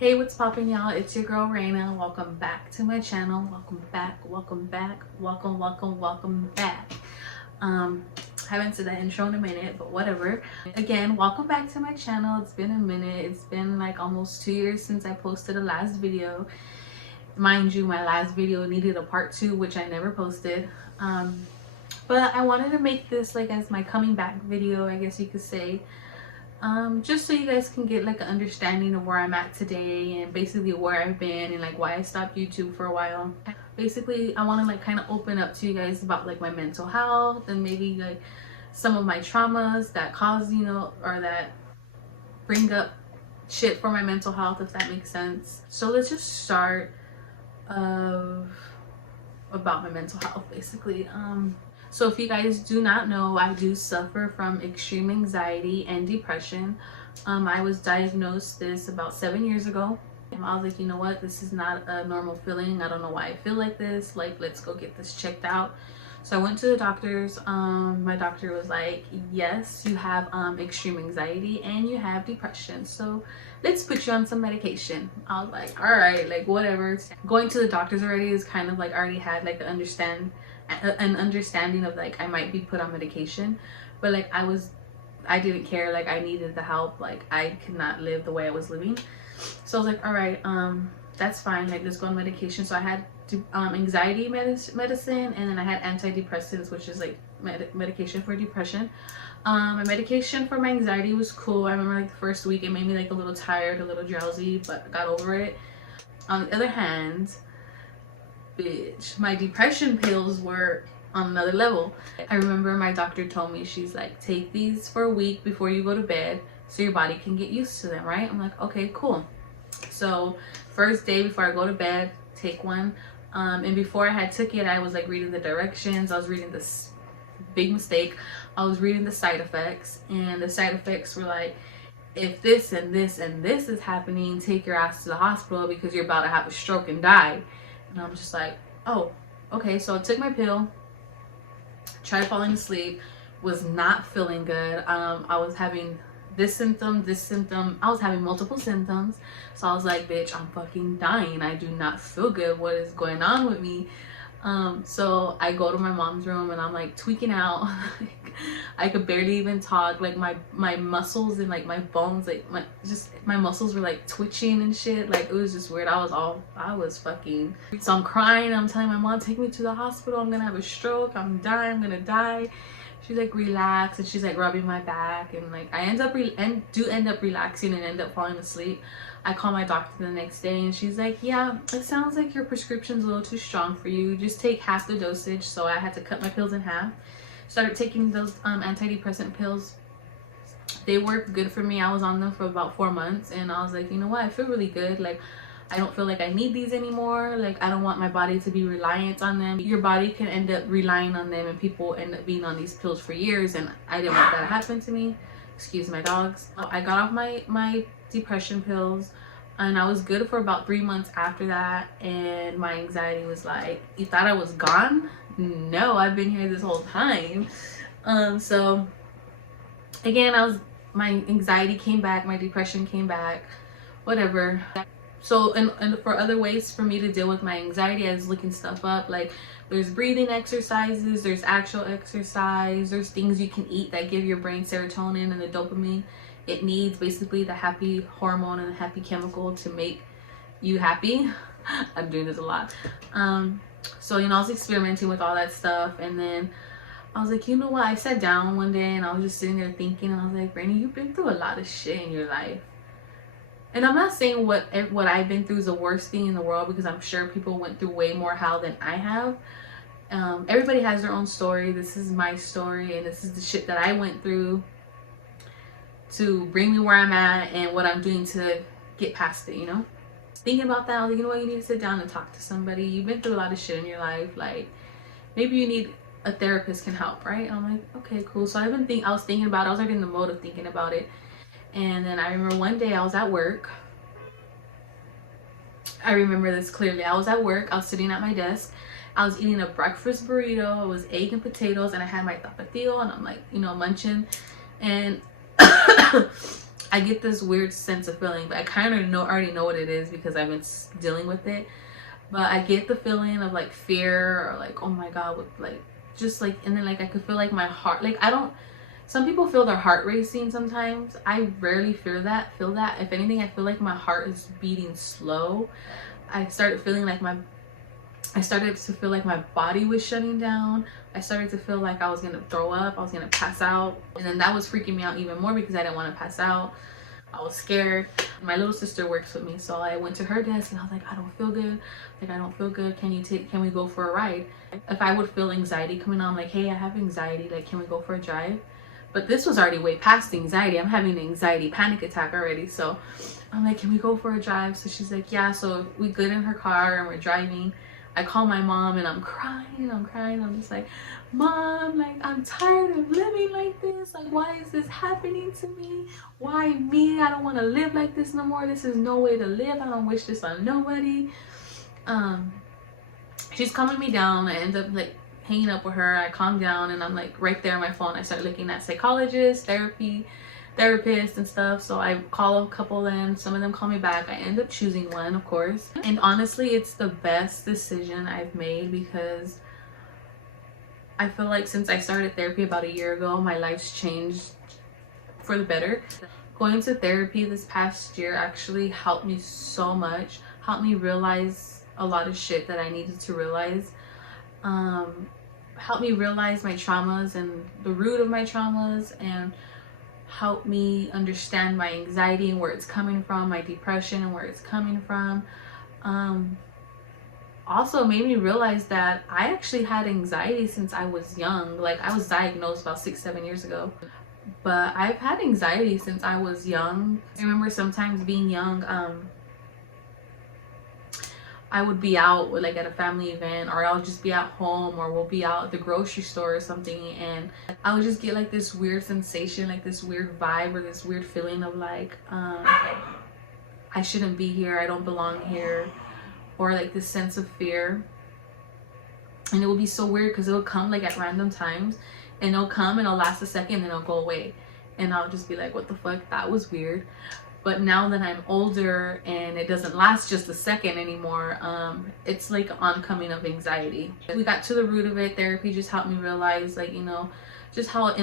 Hey, what's poppin', y'all? It's your girl Raina. Welcome back to my channel. Welcome back, welcome back, welcome back. Haven't said that intro in a minute, but whatever. Again, welcome back to my channel. It's been a minute. It's been like almost 2 years since I posted the last video. Mind you, my last video needed a part 2, which I never posted. But I wanted to make this like as my coming back video, I guess you could say. Just so you guys can get like an understanding of where I'm at today and basically where I've been and like why I stopped YouTube for a while. Basically, I want to like kind of open up to you guys about like my mental health and maybe like some of my traumas that cause, or that bring up shit for my mental health, if that makes sense. So let's just start about my mental health basically. So if you guys do not know, I do suffer from extreme anxiety and depression. I was diagnosed this about 7 years ago. And I was like, you know what, this is not a normal feeling. I don't know why I feel like this. Like, let's go get this checked out. So I went to the doctors. My doctor was like, yes, you have extreme anxiety and you have depression. So let's put you on some medication. I was like, all right, like whatever. Going to the doctors already is kind of like I already had like an understanding of like I might be put on medication, but like I didn't care. Like I needed the help. Like I could not live the way I was living. So I was like, all right, that's fine. Like let's go on medication. So I had anxiety medicine, and then I had antidepressants, which is like medication for depression. My medication for my anxiety was cool. I remember like the first week it made me like a little tired, a little drowsy, but I got over it. On the other hand, bitch, my depression pills were on another level. I remember my doctor told me, she's like, take these for a week before you go to bed so your body can get used to them, right? I'm like, okay, cool. So first day before I go to bed, take one. And before I had took it, I was like reading the directions. I was reading this big mistake. I was reading the side effects, and the side effects were like, if this and this and this is happening, take your ass to the hospital because you're about to have a stroke and die. And I'm just like, oh, okay. So I took my pill, tried falling asleep, was not feeling good. I was having this symptom. I was having multiple symptoms. So I was like, bitch, I'm fucking dying. I do not feel good. What is going on with me? So I go to my mom's room and I'm like tweaking out. I could barely even talk. Like my muscles and like my bones, like my muscles were like twitching and shit. Like it was just weird. I was fucking. So I'm crying. I'm telling my mom, take me to the hospital. I'm gonna have a stroke. I'm dying. I'm gonna die. She's like, relax, and she's like rubbing my back, and like I end up relaxing and end up falling asleep. I call my doctor the next day and she's like, yeah, it sounds like your prescription's a little too strong for you. Just take half the dosage. So I had to cut my pills in half. Started taking those antidepressant pills. They worked good for me. I was on them for about 4 months, and I was like, you know what, I feel really good. Like I don't feel like I need these anymore. Like I don't want my body to be reliant on them. Your body can end up relying on them, and people end up being on these pills for years, and I didn't want that to happen to me. Excuse my dogs. I got off my depression pills, and I was good for about 3 months after that. And my anxiety was like, you thought I was gone? No, I've been here this whole time. So again, my anxiety came back, my depression came back, whatever. So and for other ways for me to deal with my anxiety, I was looking stuff up. Like there's breathing exercises, there's actual exercise, there's things you can eat that give your brain serotonin and the dopamine it needs, basically the happy hormone and the happy chemical to make you happy. I'm doing this a lot. So I was experimenting with all that stuff, and then I was like, you know what, I sat down one day and I was just sitting there thinking, and I was like, Rainy, you've been through a lot of shit in your life. And I'm not saying what I've been through is the worst thing in the world, because I'm sure people went through way more hell than I have. Everybody has their own story. This is my story, and this is the shit that I went through to bring me where I'm at and what I'm doing to get past it, Thinking about that, I was like, you know what, you need to sit down and talk to somebody. You've been through a lot of shit in your life. Like, maybe you need a therapist can help, right? And I'm like, okay, cool. So I was thinking about it. I was already in the mode of thinking about it. And then I remember one day I was at work. I remember this clearly. I was at work. I was sitting at my desk. I was eating a breakfast burrito. It was egg and potatoes, and I had my tapatio, and I'm like, munching. And I get this weird sense of feeling, but I kind of already know what it is because I've been dealing with it. But I get the feeling of like fear, or like, oh my god, with like just like, and then like I could feel like my heart, like I don't, some people feel their heart racing sometimes. I rarely feel that. If anything, I feel like my heart is beating slow. I started to feel like my body was shutting down. I started to feel like I was gonna throw up, I was gonna pass out. And then that was freaking me out even more because I didn't want to pass out. I was scared. My little sister works with me, so I went to her desk and I was like, I don't feel good. Like, I don't feel good. Can we go for a ride? If I would feel anxiety coming on, I'm like, hey, I have anxiety. Like, can we go for a drive? But this was already way past the anxiety. I'm having an anxiety panic attack already. So I'm like, can we go for a drive? So she's like, yeah. So we get in her car and we're driving. I call my mom and I'm crying. I'm just like, Mom, like, I'm tired of living like this. Like, why is this happening to me? Why me? I don't want to live like this no more. This is no way to live. I don't wish this on nobody. She's calming me down. I end up like hanging up with her. I calm down and I'm like right there on my phone. I start looking at psychologists, therapists and stuff. So I call a couple of them. Some of them call me back. I end up choosing one, of course. And honestly, it's the best decision I've made because I feel like since I started therapy about a year ago, my life's changed for the better. Going to therapy this past year actually helped me so much. Helped me realize a lot of shit that I needed to realize. Helped me realize my traumas and the root of my traumas, and helped me understand my anxiety and where it's coming from, my depression and where it's coming from. Also made me realize that I actually had anxiety since I was young. Like, I was diagnosed about 6-7 years ago, but I've had anxiety since I was young. I remember sometimes being young, I would be out like at a family event, or I'll just be at home, or we'll be out at the grocery store or something, and I would just get like this weird sensation, like this weird vibe or this weird feeling of like, I shouldn't be here, I don't belong here, or like this sense of fear. And it will be so weird because it'll come like at random times, and it'll come and it'll last a second and then it'll go away, and I'll just be like, what the fuck, that was weird. But now that I'm older and it doesn't last just a second anymore, it's like oncoming of anxiety. We got to the root of it. Therapy just helped me realize, like, you know, just how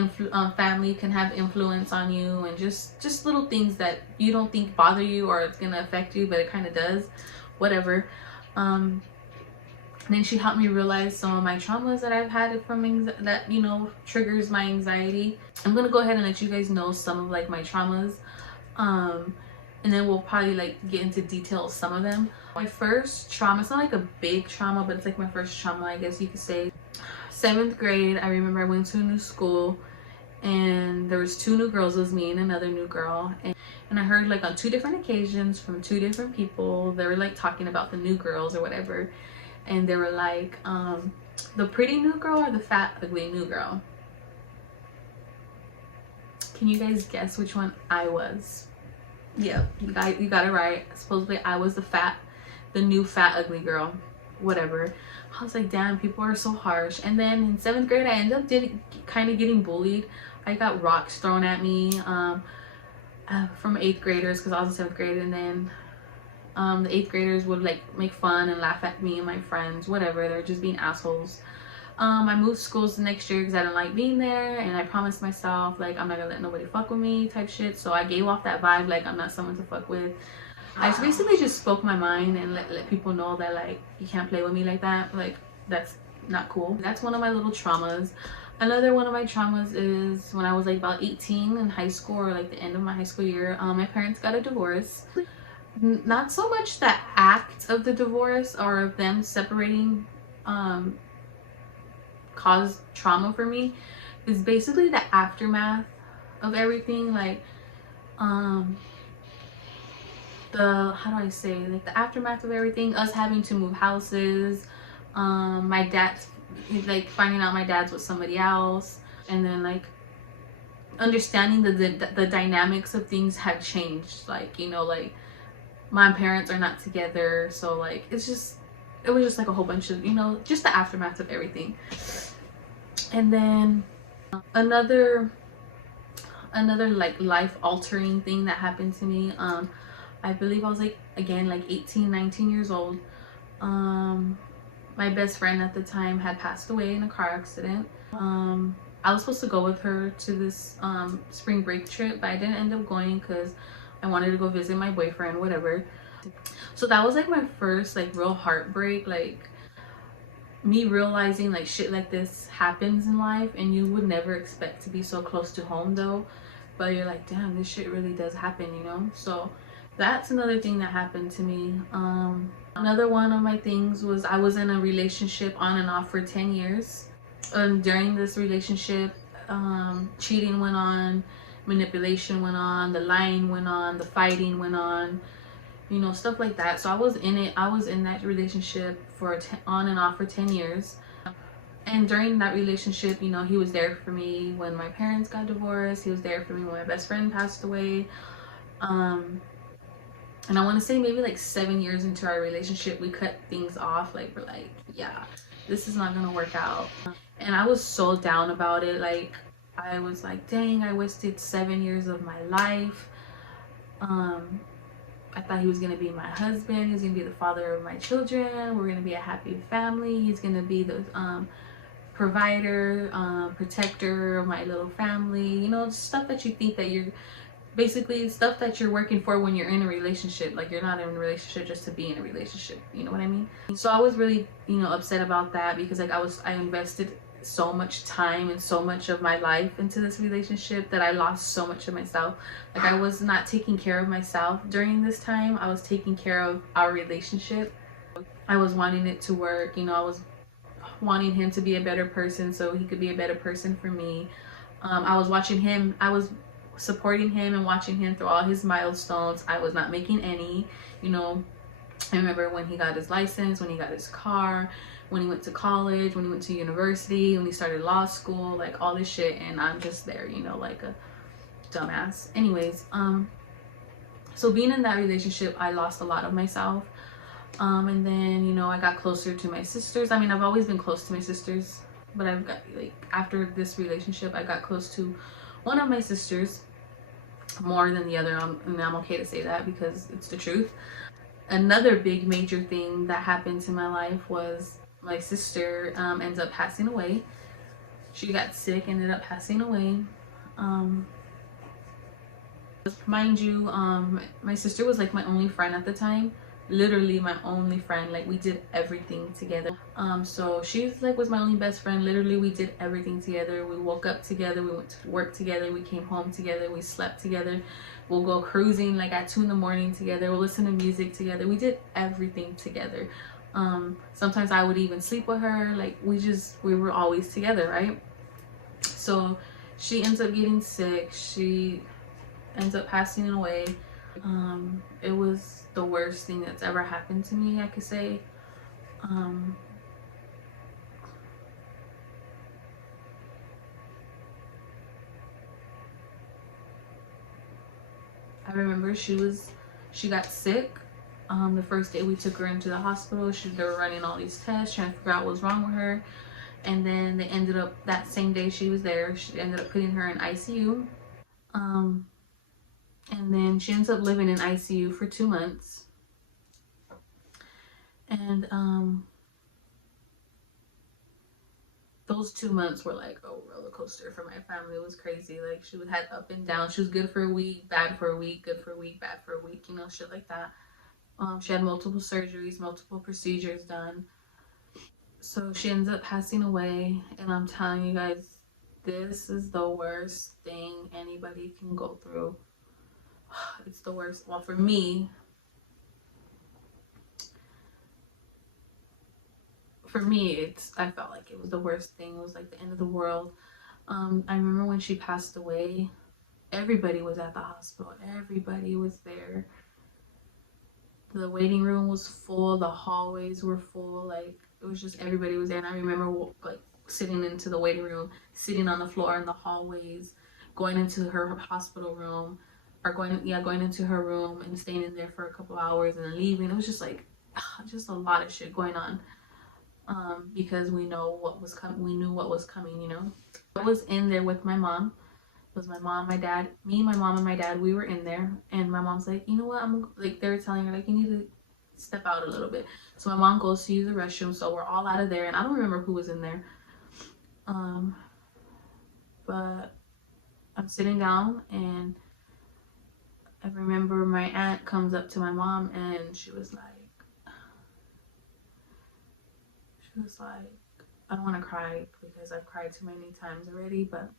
family can have influence on you, and just little things that you don't think bother you or it's gonna affect you, but it kind of does, whatever. And then she helped me realize some of my traumas that I've had from that, you know, triggers my anxiety. I'm gonna go ahead and let you guys know some of like my traumas. And then we'll probably like get into detail some of them. My first trauma, it's not like a big trauma, but it's like my first trauma, I guess you could say. 7th grade, I remember I went to a new school and there was 2 new girls. It was me and another new girl, and I heard like on 2 different occasions from 2 different people, they were like talking about the new girls or whatever, and they were like, the pretty new girl or the fat ugly new girl. Can you guys guess which one I was? Yeah, you got it right. Supposedly I was the new fat ugly girl, whatever. I was like, damn, people are so harsh. And then in 7th grade, I ended up kind of getting bullied. I got rocks thrown at me from 8th graders because I was in 7th grade, and then the 8th graders would like make fun and laugh at me and my friends, whatever. They're just being assholes. I moved schools the next year because I didn't like being there, and I promised myself like I'm not gonna let nobody fuck with me type shit. So I gave off that vibe like I'm not someone to fuck with. I basically just spoke my mind and let people know that like you can't play with me like that. Like, that's not cool. That's one of my little traumas. Another one of my traumas is when I was like about 18 in high school, or like the end of my high school year, my parents got a divorce. Not so much the act of the divorce or of them separating caused trauma for me. Is basically the aftermath of everything, like how do I say, like the aftermath of everything, us having to move houses, my dad's like finding out my dad's with somebody else, and then like understanding the dynamics of things had changed. Like, you know, like my parents are not together, so like it was just like a whole bunch of, you know, just the aftermath of everything. And then another another like life altering thing that happened to me. I believe I was like, again, like 18, 19 years old. My best friend at the time had passed away in a car accident. I was supposed to go with her to this spring break trip, but I didn't end up going because I wanted to go visit my boyfriend, whatever. So that was like my first like real heartbreak, like me realizing like shit like this happens in life and you would never expect to be so close to home though, but you're like, damn, this shit really does happen, you know? So that's another thing that happened to me. Another one of my things was I was in a relationship on and off for 10 years. And during this relationship, cheating went on, manipulation went on, the lying went on, the fighting went on, you know, stuff like that. So I was in it. I was in that relationship for on and off for 10 years. And during that relationship, you know, he was there for me when my parents got divorced. He was there for me when my best friend passed away. And I want to say maybe like 7 years into our relationship, we cut things off. Like, we're like, yeah, this is not gonna work out. And I was so down about it. Like, I was like, dang, I wasted 7 years of my life. I thought he was gonna be my husband. He's gonna be the father of my children. We're gonna be a happy family. He's gonna be the provider, protector of my little family. You know, stuff that you think that you're basically stuff that you're working for when you're in a relationship. Like, you're not in a relationship just to be in a relationship, you know what I mean? So I was really, you know, upset about that because like I invested so much time and so much of my life into this relationship that I lost so much of myself. Like, I was not taking care of myself during this time. I was taking care of our relationship. I was wanting it to work, you know. I was wanting him to be a better person so he could be a better person for me. I was watching him, I was supporting him and watching him through all his milestones. I was not making any, you know. I remember when he got his license, when he got his car, when he went to college, when he went to university, when he started law school, like all this shit, and I'm just there, you know, like a dumbass. Anyways, so being in that relationship, I lost a lot of myself. And then, you know, I got closer to my sisters. I mean, I've always been close to my sisters, but I've got, like, after this relationship, I got close to one of my sisters more than the other, and I'm okay to say that because it's the truth. Another big major thing that happened to my life was my sister ends up passing away. She got sick, ended up passing away. Mind you, my sister was like my only friend at the time, literally my only friend. Like, we did everything together. So she's like was my only best friend. Literally, we did everything together. We woke up together, we went to work together, we came home together, we slept together. We'll go cruising like at 2 in the morning together. We'll listen to music together. We did everything together. Sometimes I would even sleep with her. Like, we were always together, right? So she ends up getting sick. She ends up passing away. It was the worst thing that's ever happened to me, I could say. I remember she got sick. The first day we took her into the hospital, they were running all these tests, trying to figure out what was wrong with her. And then they ended up, that same day she was there, she ended up putting her in ICU. And then she ends up living in ICU for 2 months. And those 2 months were like a roller coaster for my family. It was crazy. Like, she had up and down. She was good for a week, bad for a week, good for a week, bad for a week, you know, shit like that. She had multiple surgeries, multiple procedures done. So she ends up passing away. And I'm telling you guys, this is the worst thing anybody can go through. It's the worst. Well, for me, I felt like it was the worst thing. It was like the end of the world. I remember when she passed away, everybody was at the hospital. Everybody was there. The waiting room was full. The hallways were full. Like, it was just, everybody was there. And I remember like sitting into the waiting room, sitting on the floor in the hallways, going into her hospital room, or going into her room and staying in there for a couple hours and then leaving. It was just like, just a lot of shit going on. Because we knew what was coming, you know. I was in there with my mom. was my mom, my dad, me, my mom, and my dad. We were in there, and my mom's like, you know what? I'm like, they were telling her like, you need to step out a little bit. So my mom goes to use the restroom. So we're all out of there, and I don't remember who was in there. But I'm sitting down, and I remember my aunt comes up to my mom, and she was like, I don't want to cry because I've cried too many times already, but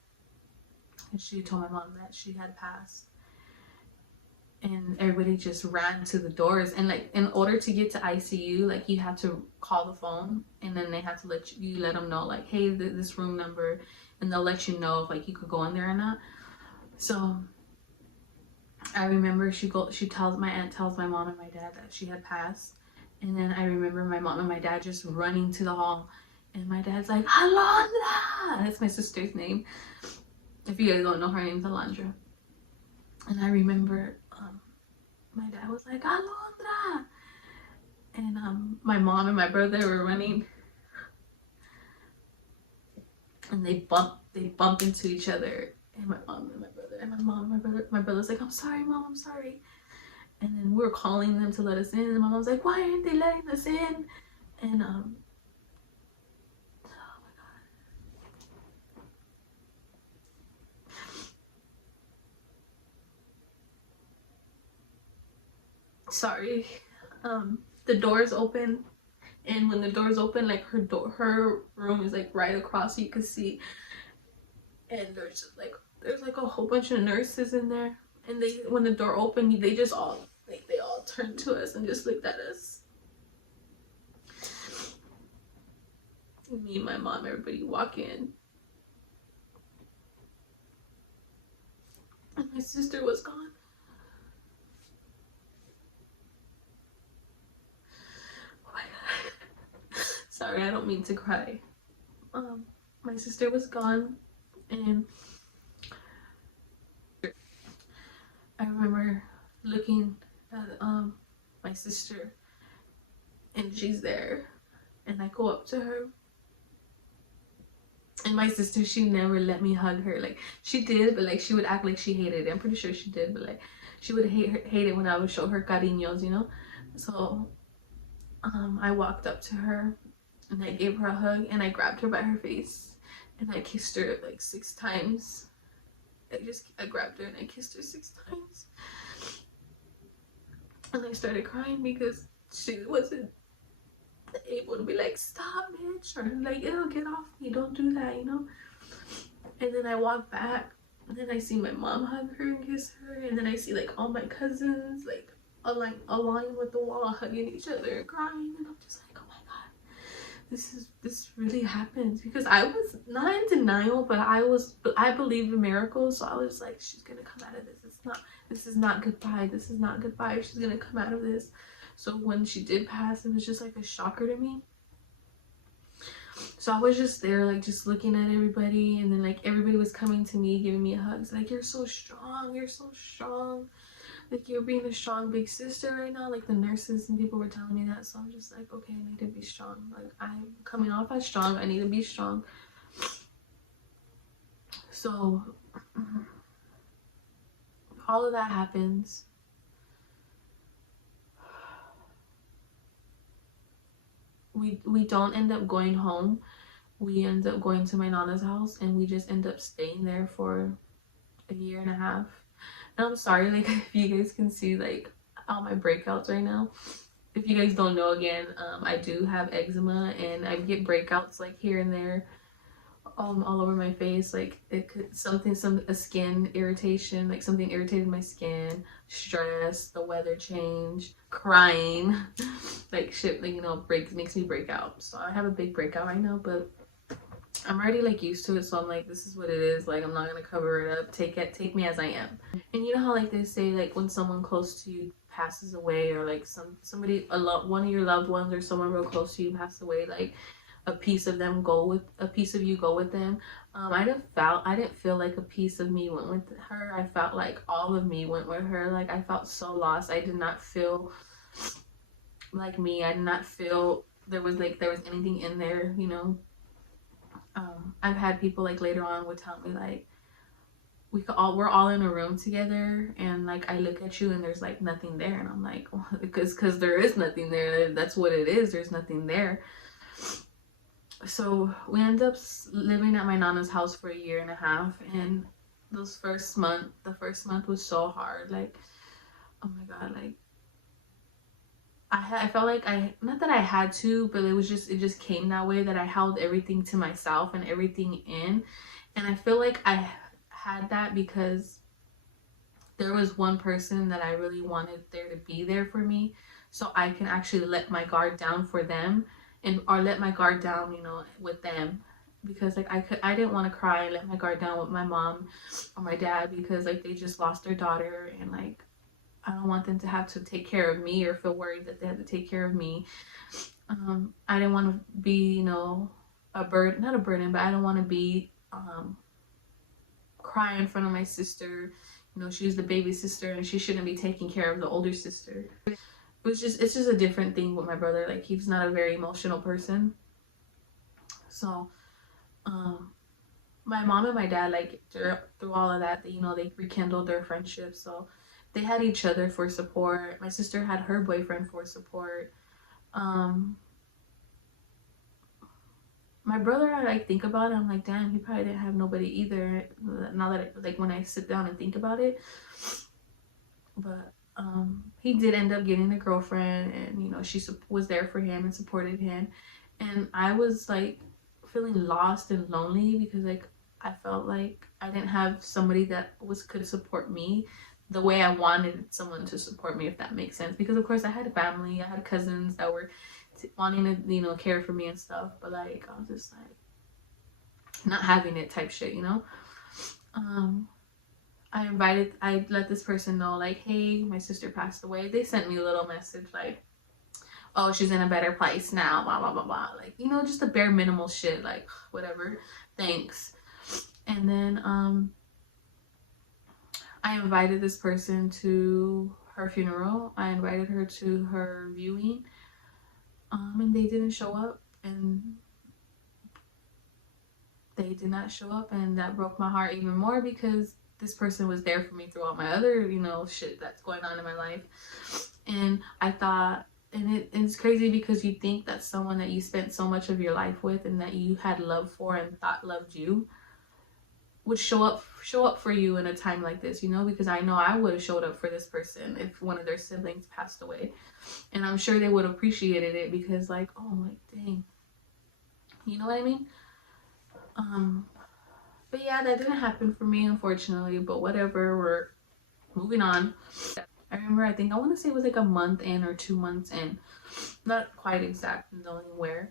she told my mom that she had passed. And everybody just ran to the doors, and like in order to get to ICU, like you have to call the phone, and then they have to let them know like, hey, this room number, and they'll let you know if like you could go in there or not. So I remember my aunt tells my mom and my dad that she had passed, and then I remember my mom and my dad just running to the hall, and my dad's like, Alondra, that's my sister's name. If you guys don't know, her name's Alondra. And I remember my dad was like, Alondra, and my mom and my brother were running, and they bump into each other, and my mom and my brother, and my brother's like, I'm sorry, Mom, I'm sorry. And then we were calling them to let us in, and my mom's like, why aren't they letting us in? And oh my god, sorry. The doors open, and when the doors open, like her room is like right across, so you can see, and there's like a whole bunch of nurses in there, and when the door opened, they just all they all turned to us and just looked at us. Me and my mom, everybody walk in, and my sister was gone. Oh my god. Sorry, I don't mean to cry. My sister was gone, and I remember looking at my sister, and she's there, and I go up to her, and my sister, she never let me hug her. Like she did, but like she would act like she hated it. I'm pretty sure she did, but like she would hate it when I would show her cariños, you know. So I walked up to her, and I gave her a hug, and I grabbed her by her face, and I kissed her like 6 times. I grabbed her and I kissed her 6 times, and I started crying because she wasn't able to be like, stop, bitch, or like, ew, get off me, don't do that, you know. And then I walk back, and then I see my mom hug her and kiss her, and then I see like all my cousins like aligned with the wall, hugging each other and crying, and I'm just like, oh my god, this really happens. Because I was not in denial, but I believe in miracles, so I was like, she's gonna come out of this. This is not goodbye. This is not goodbye. She's gonna come out of this. So when she did pass, it was just like a shocker to me. So I was just there, like just looking at everybody, and then like everybody was coming to me, giving me hugs, like, you're so strong, you're so strong, like you're being a strong big sister right now. Like the nurses and people were telling me that, so I'm just like, okay, I need to be strong. Like I'm coming off as strong, I need to be strong. So all of that happens. We don't end up going home. We end up going to my Nana's house, and we just end up staying there for a year and a half. And I'm sorry, like, if you guys can see like all my breakouts right now. If you guys don't know, again, I do have eczema, and I get breakouts like here and there, all over my face. Like it could a skin irritation, like something irritated my skin, stress, the weather change, crying, like shit, like, you know, makes me break out. So I have a big breakout right now, but I'm already like used to it, so I'm like, this is what it is. Like I'm not gonna cover it up. Take me as I am. And you know how like they say, like when someone close to you passes away, or like one of your loved ones or someone real close to you passed away, like a piece of you go with them. I didn't feel like a piece of me went with her. I felt like all of me went with her. Like I felt so lost. I did not feel like me. I did not feel there was anything in there, you know. I've had people like later on would tell me like, we're all in a room together, and like I look at you and there's like nothing there, and I'm like, well, because there is nothing there. That's what it is. There's nothing there. So we end up living at my nana's house for a year and a half, and the first month was so hard. Like, oh my god, like I felt like not that I had to, but it just came that way, that I held everything to myself and everything in. And I feel like I had that because there was one person that I really wanted there to be there for me, so I can actually let my guard down for them, and or let my guard down, you know, with them. Because like I didn't want to cry and let my guard down with my mom or my dad, because like they just lost their daughter, and like I don't want them to have to take care of me or feel worried that they had to take care of me. I didn't want to be, you know, not a burden, but I don't want to be cry in front of my sister. You know, she's the baby sister and she shouldn't be taking care of the older sister. It's just a different thing with my brother. Like, he's not a very emotional person. So, my mom and my dad, like, through all of that, you know, they rekindled their friendship. So they had each other for support. My sister had her boyfriend for support. My brother, I like think about it, I'm like, damn, he probably didn't have nobody either. Now that like when I sit down and think about it, but he did end up getting a girlfriend, and you know, she was there for him and supported him. And I was like feeling lost and lonely because like I felt like I didn't have somebody that could support me the way I wanted someone to support me, if that makes sense. Because of course I had a family, I had cousins that were wanting to, you know, care for me and stuff, but like I was just like not having it type shit, you know. I let this person know, like, hey, my sister passed away. They sent me a little message like, oh, she's in a better place now, blah blah blah blah, like, you know, just the bare minimal shit, like, whatever, thanks. And then I invited this person to her funeral. I invited her to her viewing, and they didn't show up, and they did not show up, and that broke my heart even more, because this person was there for me through all my other, you know, shit that's going on in my life. And I thought, and it's crazy because you think that someone that you spent so much of your life with and that you had love for and thought loved you would show up for you in a time like this, you know, because I know I would have showed up for this person if one of their siblings passed away, and I'm sure they would have appreciated it, because like, oh, like, dang, you know what I mean. But yeah, that didn't happen for me, unfortunately, but whatever, we're moving on. I remember, I think, I want to say it was like a month in or 2 months in, not quite exact knowing where.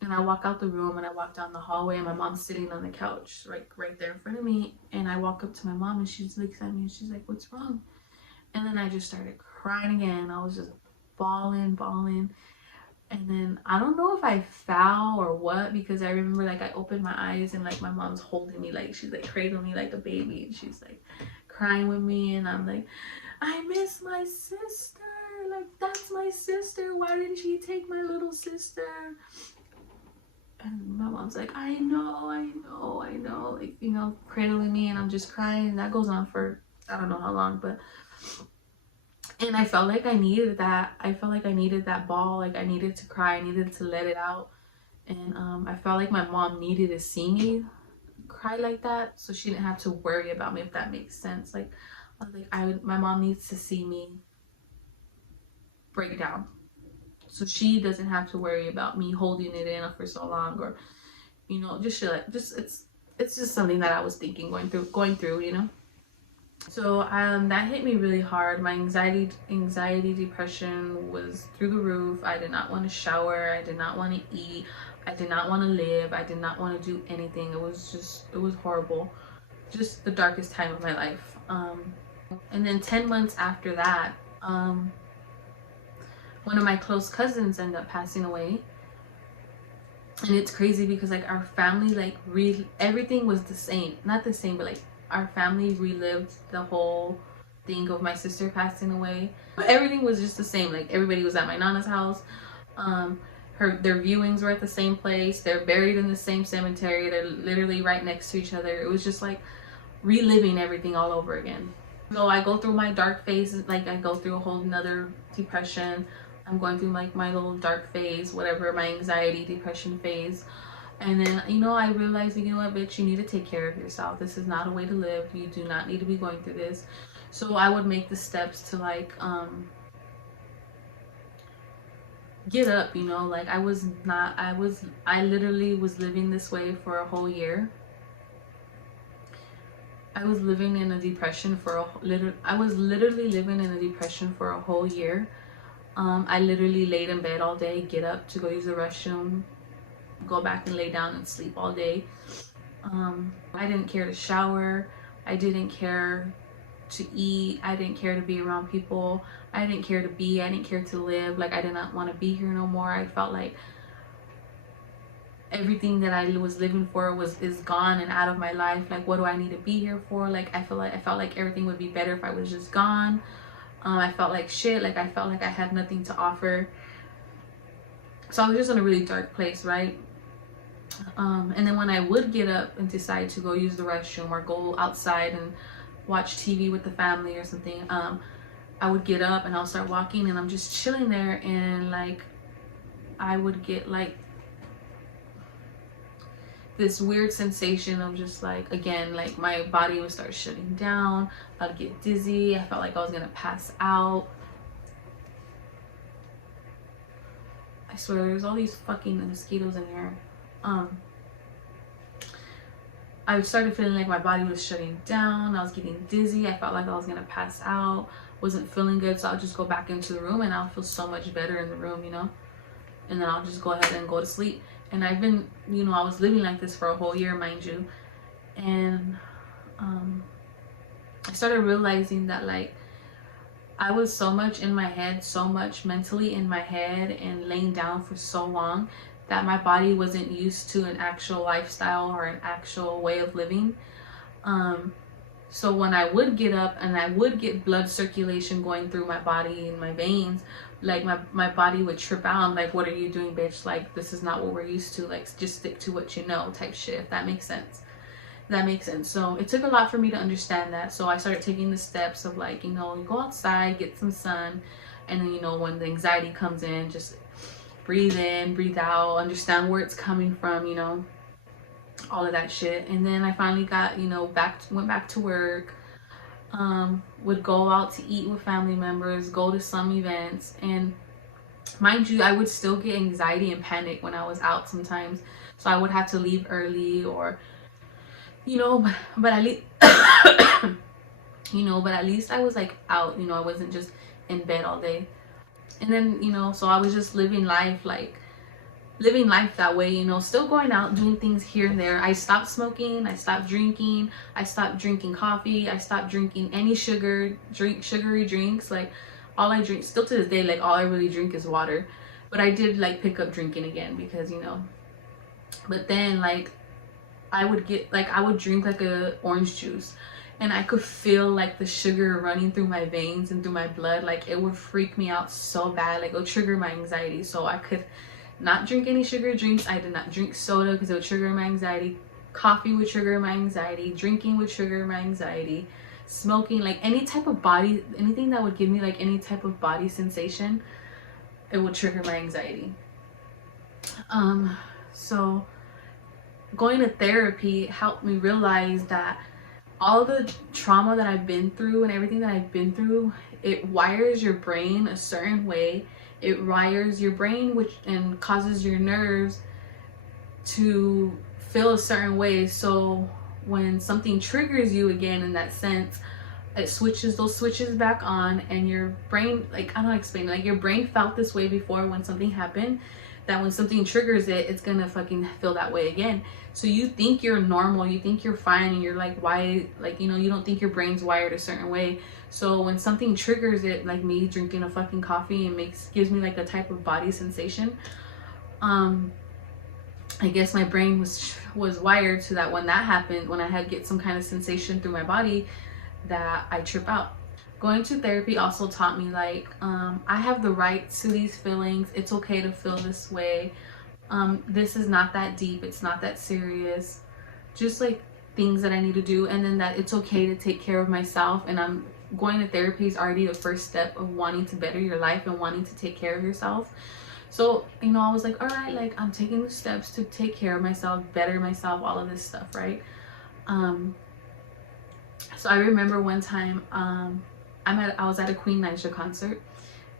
And I walk out the room and I walk down the hallway, and my mom's sitting on the couch right there in front of me. And I walk up to my mom and she looks at me and she's like, what's wrong? And then I just started crying again. I was just bawling. And then I don't know if I fell or what, because I remember like I opened my eyes and like my mom's holding me, like she's like cradling me like a baby, and she's like crying with me, and I'm like, I miss my sister. Like, that's my sister. Why didn't she take my little sister? And my mom's like, I know, like, you know, cradling me, and I'm just crying. And that goes on for I don't know how long, but, and I felt like I needed that. I felt like I needed that ball. Like, I needed to cry. I needed to let it out. And I felt like my mom needed to see me cry like that, so she didn't have to worry about me, if that makes sense. Like, my mom needs to see me break down, so she doesn't have to worry about me holding it in for so long, or, you know, just it's just something that I was thinking, going through, you know. So that hit me really hard. My anxiety, depression was through the roof. I did not want to shower. I did not want to eat. I did not want to live. I did not want to do anything. It was horrible. Just the darkest time of my life. And then 10 months after that, one of my close cousins ended up passing away. And it's crazy because like our family, like everything was the same. Not the same, but like our family relived the whole thing of my sister passing away. But everything was just the same. Like, everybody was at my nana's house. Their viewings were at the same place. They're buried in the same cemetery. They're literally right next to each other. It was just like reliving everything all over again. So I go through my dark phases, like I go through a whole nother depression. I'm going through like my little dark phase, whatever, my anxiety, depression phase. And then, you know, I realized, you know what, bitch, you need to take care of yourself. This is not a way to live. You do not need to be going through this. So I would make the steps to like, get up, you know, like I literally was living this way for a whole year. I was living in a depression for I was literally living in a depression for a whole year. I literally laid in bed all day, get up to go use the restroom, go back and lay down and sleep all day. I didn't care to shower. I didn't care to eat. I didn't care to be around people. I didn't care to be. I didn't care to live. Like, I did not want to be here no more. I felt like everything that I was living for is gone and out of my life. Like, what do I need to be here for? Like, I felt like everything would be better if I was just gone. I felt like shit. Like, I felt like I had nothing to offer. So I was just in a really dark place, right? And then when I would get up and decide to go use the restroom or go outside and watch TV with the family or something, I would get up and I'll start walking and I'm just chilling there, and like I would get like this weird sensation of just like, again, like my body would start shutting down. I'd get dizzy. I felt like I was gonna pass out. I swear there's all these fucking mosquitoes in here. I started feeling like my body was shutting down. I was getting dizzy. I felt like I was gonna pass out. Wasn't feeling good, so I'll just go back into the room and I'll feel so much better in the room, you know, and then I'll just go ahead and go to sleep. And I've been, you know, I was living like this for a whole year, mind you. And I started realizing that like I was so much in my head, so much mentally in my head and laying down for so long that my body wasn't used to an actual lifestyle or an actual way of living. So when I would get up and I would get blood circulation going through my body and my veins, like my body would trip out. I'm like, what are you doing, bitch? Like, this is not what we're used to. Like, just stick to what you know type shit, if that makes sense. That makes sense. So it took a lot for me to understand that. So I started taking the steps of like, you know, go outside, get some sun. And then, you know, when the anxiety comes in, just breathe in, breathe out, understand where it's coming from, you know, all of that shit. And then I finally got, you know, went back to work, would go out to eat with family members, go to some events. And mind you, I would still get anxiety and panic when I was out sometimes. So I would have to leave early, or, you know, but at least, you know, but at least I was like out, you know, I wasn't just in bed all day. And then, you know, so I was just living life that way, you know, still going out, doing things here and there. I stopped smoking, I stopped drinking coffee, I stopped drinking any sugary drinks. Like, all I drink, still to this day, like all I really drink is water. But I did like pick up drinking again because, you know, but then like I would drink like a orange juice, and I could feel like the sugar running through my veins and through my blood. Like, it would freak me out so bad. Like, it would trigger my anxiety. So I could not drink any sugar drinks. I did not drink soda because it would trigger my anxiety. Coffee would trigger my anxiety. Drinking would trigger my anxiety. Smoking, like anything that would give me like any type of body sensation, it would trigger my anxiety. So going to therapy helped me realize that all the trauma that I've been through and everything that I've been through, it wires your brain a certain way. It wires your brain and causes your nerves to feel a certain way. So when something triggers you again in that sense, it switches those switches back on, and your brain, like, I don't know how to explain it. Like, your brain felt this way before when something happened, that when something triggers it, it's gonna fucking feel that way again. So you think you're normal, you think you're fine, and you're like, why, like, you know, you don't think your brain's wired a certain way. So when something triggers it, like me drinking a fucking coffee, and gives me like a type of body sensation, I guess my brain was wired to that. When that happened, when I get some kind of sensation through my body, that I trip out. Going to therapy also taught me like, I have the right to these feelings. It's okay to feel this way. This is not that deep. It's not that serious. Just like things that I need to do, and then that it's okay to take care of myself. And I'm going to therapy is already the first step of wanting to better your life and wanting to take care of yourself. So, you know, I was like, all right, like I'm taking the steps to take care of myself, better myself, all of this stuff, right? So I remember one time I was at a Queen Naija concert,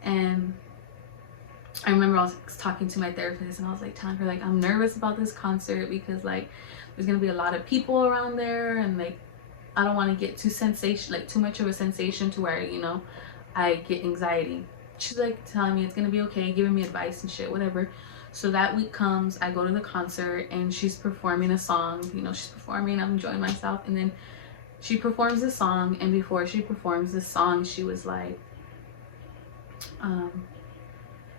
and I remember I was talking to my therapist, and I was like telling her, like, I'm nervous about this concert because like there's gonna be a lot of people around there, and like I don't want to get too much of a sensation to where, you know, I get anxiety. She's like telling me it's gonna be okay, giving me advice and shit, whatever. So that week comes, I go to the concert, and she's performing a song. You know, she's performing, I'm enjoying myself, and then she performs a song. And before she performs the song, she was like,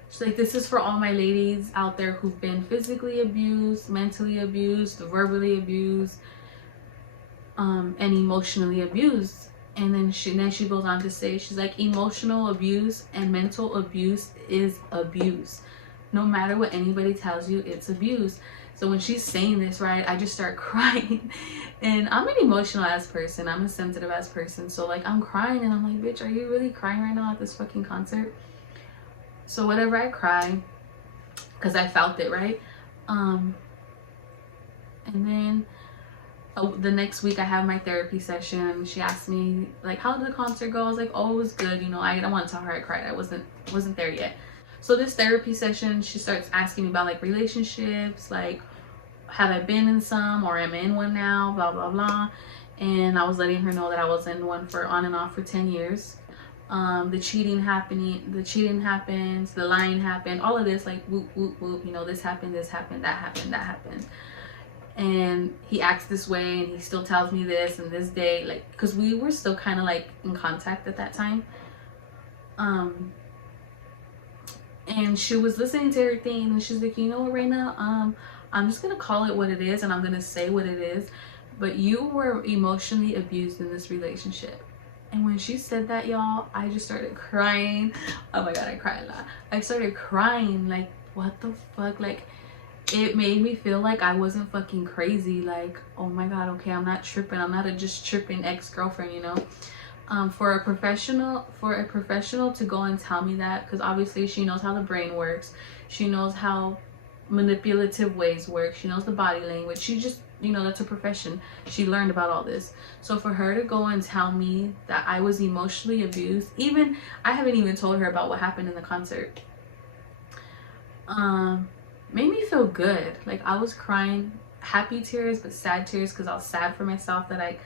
she's like, this is for all my ladies out there who've been physically abused, mentally abused, verbally abused, and emotionally abused. And then she goes on to say, she's like, emotional abuse and mental abuse is abuse. No matter what anybody tells you, it's abuse. So when she's saying this, right, I just start crying. And I'm an emotional ass person. I'm a sensitive ass person. So like I'm crying, and I'm like, bitch, are you really crying right now at this fucking concert? So whatever, I cry because I felt it, right? And then the next week I have my therapy session. She asked me like, how did the concert go? I was like, oh, it was good. You know, I don't want to tell her I cried. I wasn't there yet. So this therapy session, she starts asking me about like relationships, like have I been in some, or am I in one now, blah blah blah. And I was letting her know that I was in one for on and off for 10 years. The cheating happens, the lying happened, all of this, like whoop whoop whoop, you know, this happened, that happened. And he acts this way, and he still tells me this, and this day, like, because we were still kind of like in contact at that time. And she was listening to everything, and she's like, you know what, Raina, I'm just gonna call it what it is, and I'm gonna say what it is, but you were emotionally abused in this relationship. And when she said that, y'all, I just started crying. Oh my god, I cried a lot. I started crying, like, what the fuck? Like, it made me feel like I wasn't fucking crazy. Like, oh my god, okay, I'm not tripping. I'm not a just tripping ex-girlfriend, you know? For a professional to go and tell me that, because obviously she knows how the brain works. She knows how manipulative ways work. She knows the body language. She just, you know, that's a profession. She learned about all this. So for her to go and tell me that I was emotionally abused, even I haven't even told her about what happened in the concert, made me feel good. Like I was crying, happy tears, but sad tears, because I was sad for myself that I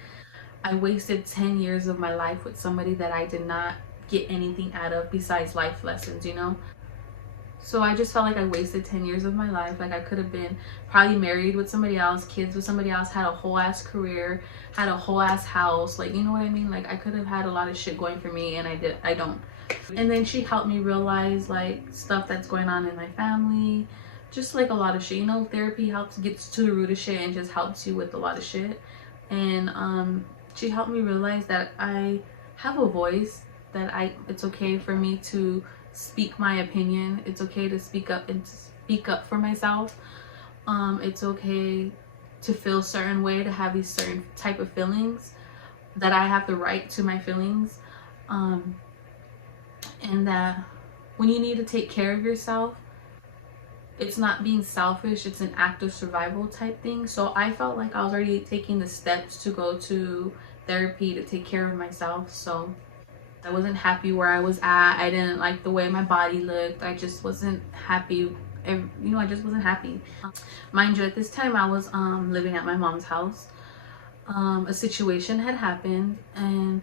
wasted 10 years of my life with somebody that I did not get anything out of besides life lessons, you know? So I just felt like I wasted 10 years of my life. Like I could have been probably married with somebody else, kids with somebody else, had a whole ass career, had a whole ass house. Like, you know what I mean? Like I could have had a lot of shit going for me, and I don't. And then she helped me realize like stuff that's going on in my family, just like a lot of shit, you know? Therapy gets to the root of shit and just helps you with a lot of shit. And she helped me realize that I have a voice, that it's okay for me to speak my opinion. It's okay to speak up and to speak up for myself. It's okay to feel a certain way, to have these certain type of feelings, that I have the right to my feelings. And that when you need to take care of yourself, it's not being selfish, it's an act of survival type thing. So I felt like I was already taking the steps to go to therapy to take care of myself. So I wasn't happy where I was at. I didn't like the way my body looked. I just wasn't happy. You know, I just wasn't happy. Mind you, at this time I was living at my mom's house. A situation had happened, and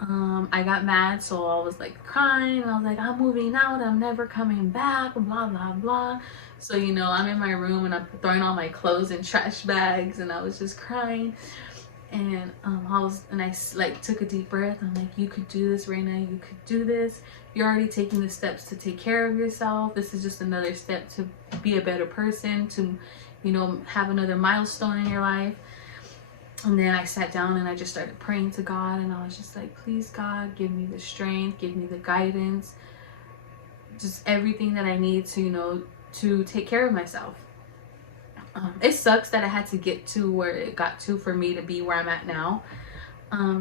I got mad, so I was like crying. I was like, I'm moving out, I'm never coming back, blah blah blah. So, you know, I'm in my room and I'm throwing all my clothes in trash bags, and I was just crying. And I like took a deep breath. I'm like, you could do this, Raina, you could do this. You're already taking the steps to take care of yourself. This is just another step to be a better person, to, you know, have another milestone in your life. And then I sat down and I just started praying to God, and I was just like, please God, give me the strength, give me the guidance, just everything that I need to, you know, to take care of myself. It sucks that I had to get to where it got to for me to be where I'm at now.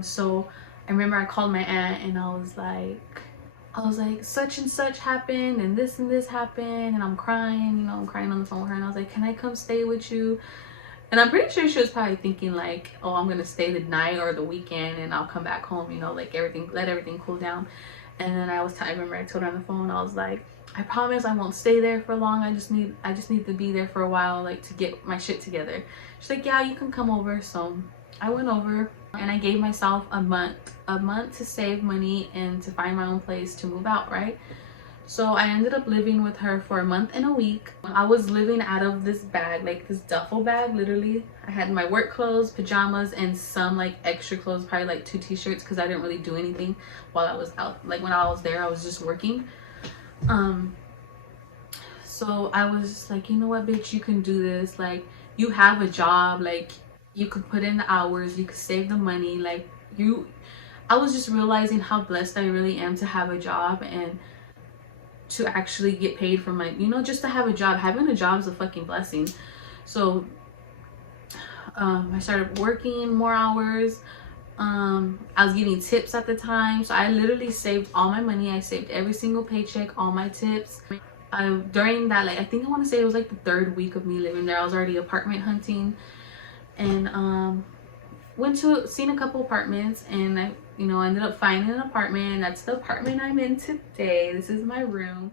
So I remember I called my aunt and I was like, such and such happened and this happened, and I'm crying, you know, I'm crying on the phone with her, and I was like, can I come stay with you? And I'm pretty sure she was probably thinking like, oh, I'm gonna stay the night or the weekend and I'll come back home, you know, like let everything cool down. And then I remember I told her on the phone, I was like, I promise I won't stay there for long. I just need to be there for a while, like to get my shit together. She's like, yeah, you can come over. So I went over and I gave myself a month to save money and to find my own place to move out, right? So I ended up living with her for a month and a week. I was living out of this bag, like this duffel bag, literally. I had my work clothes, pajamas, and some like extra clothes, probably like 2 t-shirts, because I didn't really do anything while I was out. Like when I was there, I was just working. So I was just like, you know what, bitch, you can do this. Like, you have a job, like you could put in the hours, you could save the money. Like I was just realizing how blessed I really am to have a job and to actually get paid from, like, you know, just to have a job. Having a job is a fucking blessing. So I started working more hours. I was getting tips at the time, so I literally saved all my money. I saved every single paycheck, all my tips. During that, like, I think I want to say it was like the 3rd week of me living there, I was already apartment hunting, and seen a couple apartments, and I, you know, ended up finding an apartment. That's the apartment I'm in today. This is my room.